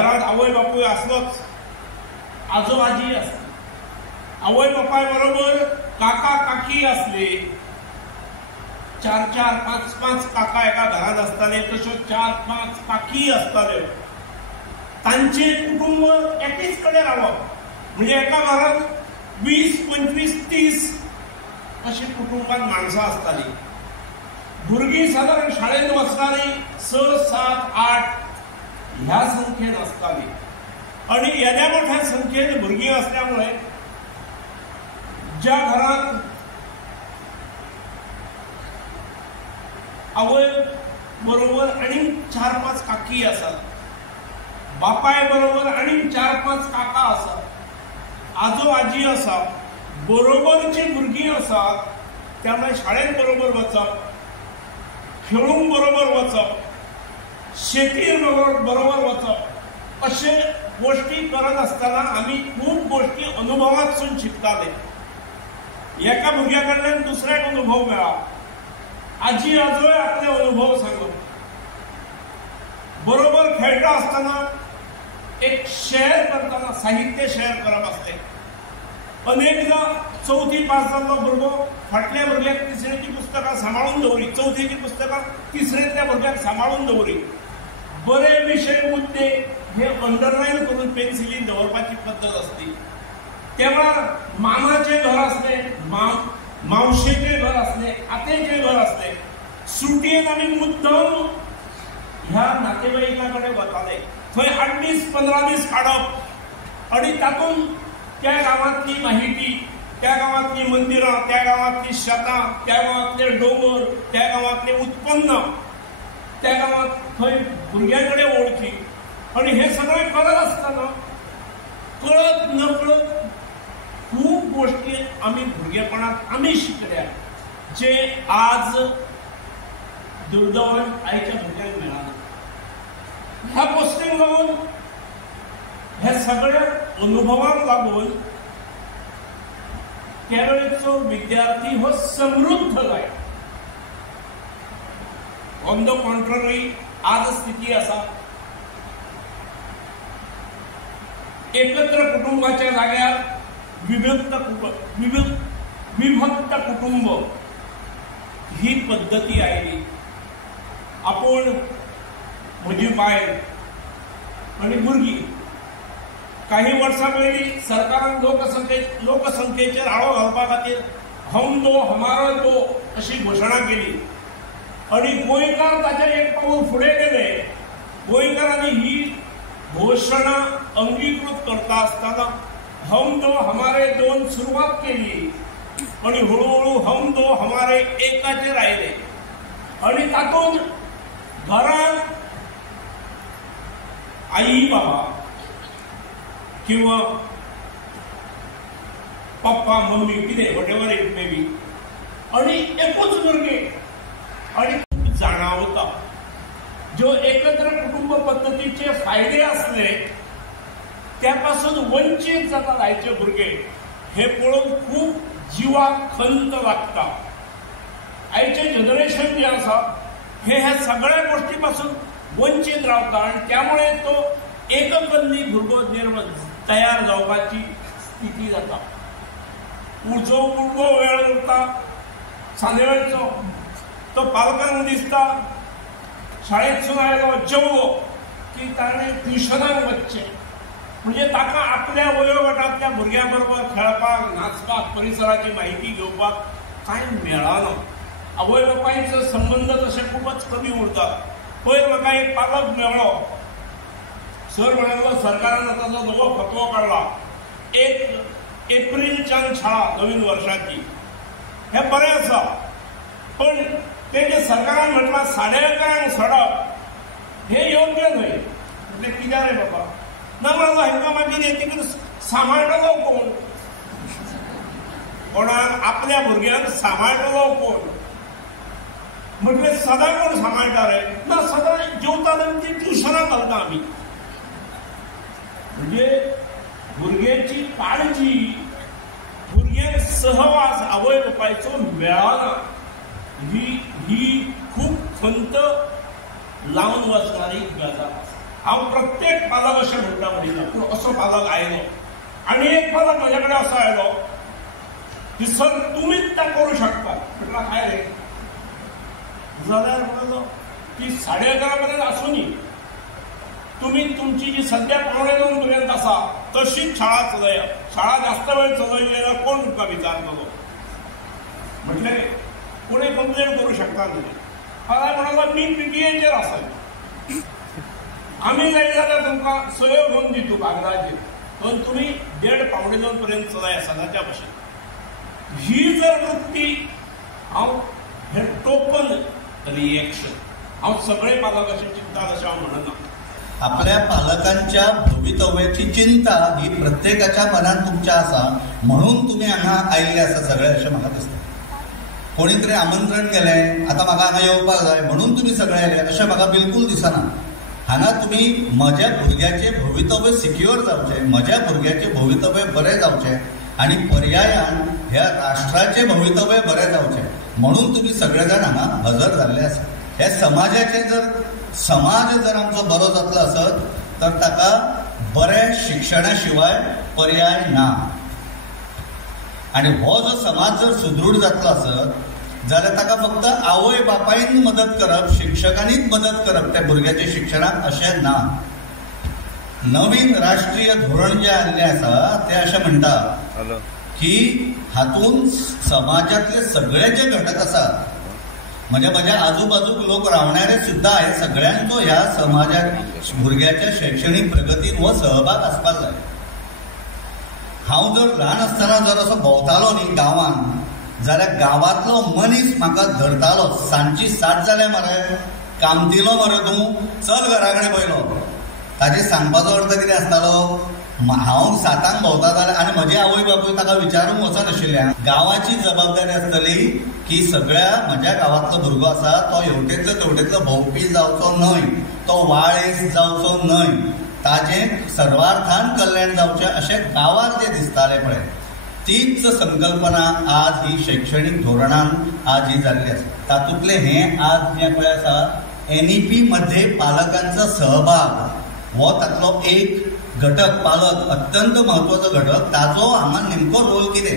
घरात आवय बापूय असलोच, आजो आजी असली, आवय बापाय बरोबर काका काकी असले, 4-4, 5-5 काका एका घरात असताले, तश्यो 4-5 काकी असताल्यो. तांचे कुटुंब एकेच कडेन रावप, म्हणजे एका घरात 20, 25, 30 अशी कुटुंबात माणसां असताली. भुरगीं साधारण शाळेत वचताली 6, 7, 8 ह्या संख्येन असताली. आणि येद्या मोठ्या संख्येन भुरगीं असल्यामुळे ज्या घरात आवय बरोबर आणि 4-5 काकी असतात, बापाय बरोबर आणि 4-5 काका असतात, आजो आजी आसा, बरोबरची भुरगीं आसात, त्यामुळे शाळेत बरोबर वचप, खेळूंक बरोबर वचप, शेतीर बरोबर वचप, अशे गोष्टी करत असताना आम्ही खूप गोष्टी अनुभवातसून शिकताले. एका भुरग्या कडल्यान दुसऱ्याक अनुभव मेळप, आजी आजोय आपले अनुभव सांगप. बरोबर खेळटा असताना एक शेअर करताना साहित्य शेअर करप असते. अनेकदा 4थी पास जाल्लो भुरगो फाटल्या भुरग्याक तिसरेची पुस्तकां सांबाळून दवरी, 4थीची पुस्तकां तिसरेंतल्या भुरग्याक सांबाळून दवरी. बरे विशय मुद्दे हे अंडरलाईन करून पेन्सिलीन दवरपाची पद्दत असते. तेव्हा मामाचे घर असले, मावशेचे घर असले, आतेचे घर असले, सुटयेन आमी मुद्दम ह्या नातेवाईकाकडे वताले. थंय 8 दीस 15 दीस काडप आणि तातूंत त्या गांवांतली माहिती, त्या गांवांतली मंदिरां, त्या गांवांतली शेतां, त्या गांवांतले दोंगर, त्या गांवांतले उत्पन्न, त्या गांवांत थंय भुरग्यां कडेन वळखी, आणि हे सगळें करत असताना कळत नकळत खूप गोष्टी आम्ही भुरगेपणात आम्ही शिकल्या, जे आज दुर्दैवान आयच्या भुरग्यांक मेळना. ह्या गोष्टींक लागून, ह्या सगळ्या अनुभवांक लागून केरळचो विद्यार्थी हो समृद्ध जाय. ऑन द कॉन्ट्ररी आज स्थिती असा, एकत्र कुटुंबाच्या जाग्यार विभक्त कुटुंब ही पद्धती आयली. आपण म्हजी बायल आणि भुरगीं काही वर्सां पयलीं सरकारान लोकसंख्येचेर आळो घालपा खातीर हम दो हमारा दो अशी घोशणा केली, आणि गोंयकार ताचेर एक पाऊल फुडें गेले. गोंयकारांनी ही घोषणा अंगीकृत करता असताना हम दो हमारे दोन सुरुवात केली, आणि हळूहळू हम दो हमारे एकाचेर आयले. आणि तातूंत घरांत आई बाबा किंवा पप्पा मम्मी कितें वॉटेवर इट मे बी, आणि एकूच भुरगें, आणि जाणवता जो एकत्र कुटुंब पद्धतीचे फायदे असले त्यापासून वंचित जातात आयचे भुरगे. हे पळोवन खूप जिवाक खंत लागता. आयचे जनरेशन जे आसा हे ह्या सगळ्या गोष्टीपासून वंचित रावता, आणि त्यामुळे तो एककन्नी भुरगो तयार जावपाची स्थिती जाता. उजो भुरगो वेळ उरता सांजवेळचो, तो पालकांक दिसता शाळेतसून आयलो जेवलो की ताणें ट्युशनाक वचचें, म्हणजे ताका आपल्या वयोगटांतल्या भुरग्यां बरोबर खेळपाक, नाचपाक, परिसराची म्हायती घेवपाक कांय मेळना. आवय बापायचो संबंद तशे खूपच कमी उरतात. पयर म्हाका एक पालक मेळ्ळो, सर म्हणालो सरकारान आतां जो नवो फतवो काडला, 1 एप्रिलच्यान शाळा नवीन वर्साची, हें बरें आसा, पण तेजे सरकारान म्हटलां 11:30 सोडप हें योग्य न्हय. म्हणजे कित्याक रे बाबा? ना म्हणलो हेंकां मागीर येतकीर सांबाळटलो कोण? कोणाक आपल्या भुरग्यांक सांबाळटलो कोण? म्हटलें सदां कोण सांबाळटा रे? ना सदां जेवता ती ट्युशनाक घालता आमी. म्हणजे भुरग्याची काळजी, भुरग्यांक सहवास आवय बापायचो मेळना, ही खूप खंत लावन वचणारी गजाल आसा. हांव प्रत्येक पालक अशें म्हणटा म्हणिना, पूण असो पालक आयलो आनी एक पालक म्हजे कडेन असो आयलो की सर तुमीच तें करूं शकता. म्हटल्यार काय रे जाल्यार म्हणलो ती 11:30 पर्यंत आसूनी, तुम्ही तुमची जी सध्या 9:45 पर्यंत आसा तशीच शाळा चलया. शाळा जास्त वेळ चलयली जाल्यार कोण तुमकां विचारतलो. म्हटलें कोणें कंप्लेन करूं शकता न्ही. फाल्यां म्हणालो मी PTA आसा, आमी जाय जाल्यार तुमकां सयो घेवन दितू कागदाचेर, पण तुमी 1:30-1:45 पर्यंत चलया सदांच्या भशेन. ही जर वृत्ती हांव हे टोकन रिएक्शन हांव सगळे पालक अशें चिंतात अशें हांव म्हणना. आपल्या पालकांच्या भवितव्याची चिंता ही प्रत्येकाच्या मनात तुमच्या आसा, म्हणून तुम्ही हांगा आयिल्ले आसा सगळे अशें म्हाका दिसता. कोणी तरी आमंत्रण केलें, आतां म्हाका हांगा येवपाक जाय म्हणून तुम्ही सगळे आयले अशें म्हाका बिलकूल दिसना. हांगा तुम्ही म्हज्या भुरग्याचें भवितव्य सिक्युअर जावचें, म्हज्या भुरग्याचें भवितव्य बरें जावचें आनी पर्यायान ह्या राष्ट्राचें भवितव्य बरें जावचें म्हणून तुम्ही सगळे जाण हांगा हजर जाल्ले आसा. हे समाजाचे समाज जर आमचो बरो जातलो आसत तर ताका बऱ्या शिक्षणा शिवाय पर्याय ना. आणि हो जो समाज जर सुदृढ जातलो आसत जाल्यार ताका फक्त आवय बापायन मदत करप, शिक्षकांनीच मदत करप त्या भुरग्याच्या शिक्षणाक अशें ना. नवीन राष्ट्रीय धोरण जे आयिल्लें आसा ते अशें म्हणटा की हातून समाजातले सगळे जे घटक आसात, म्हणजे म्हज्या आजूबाजूक लोक रावणारे सुद्धा हे सगळ्यांचो ह्या समाजात भुरग्याच्या शैक्षणिक प्रगतीन हो सहभाग आसपाक जाय. हांव जर ल्हान आसतना जर असो भोंवतालो न्ही गांवांत, जाल्यार गांवांतलो मनीस म्हाका धरतालो. सांजची 7 जाल्या मरे, कामतिलो मरे तूं, चल घरा कडेन पयलो. ताचे सांगपाचो अर्थ कितें आसतालो, हांव 7 भोंवता जाल्यार आनी म्हजे आवय बापूय ताका विचारूंक वचनाशिल्ले. गांवाची जबाबदारी आसतली की सगळ्या म्हज्या गांवांतलो भुरगो आसा तो हेवटेंतलो तेवटेंतलो भोंवपी जावचो न्हय, तो वाळेस जावचो न्हय, ताजें सर्वार्थान कल्याण जावचें अशें गांवांत जें दिसतालें पळय, तीच संकल्पना आज ही शैक्षणिक धोरणान आज ही जाल्ली आसा. तातूंतलें हें आज जें पळय आसा NEP मध्ये पालकांचा सहभाग हो तातलो एक घटक. पालक अत्यंत महत्वाचो घटक. ताचो हांगा नेमको रोल कितें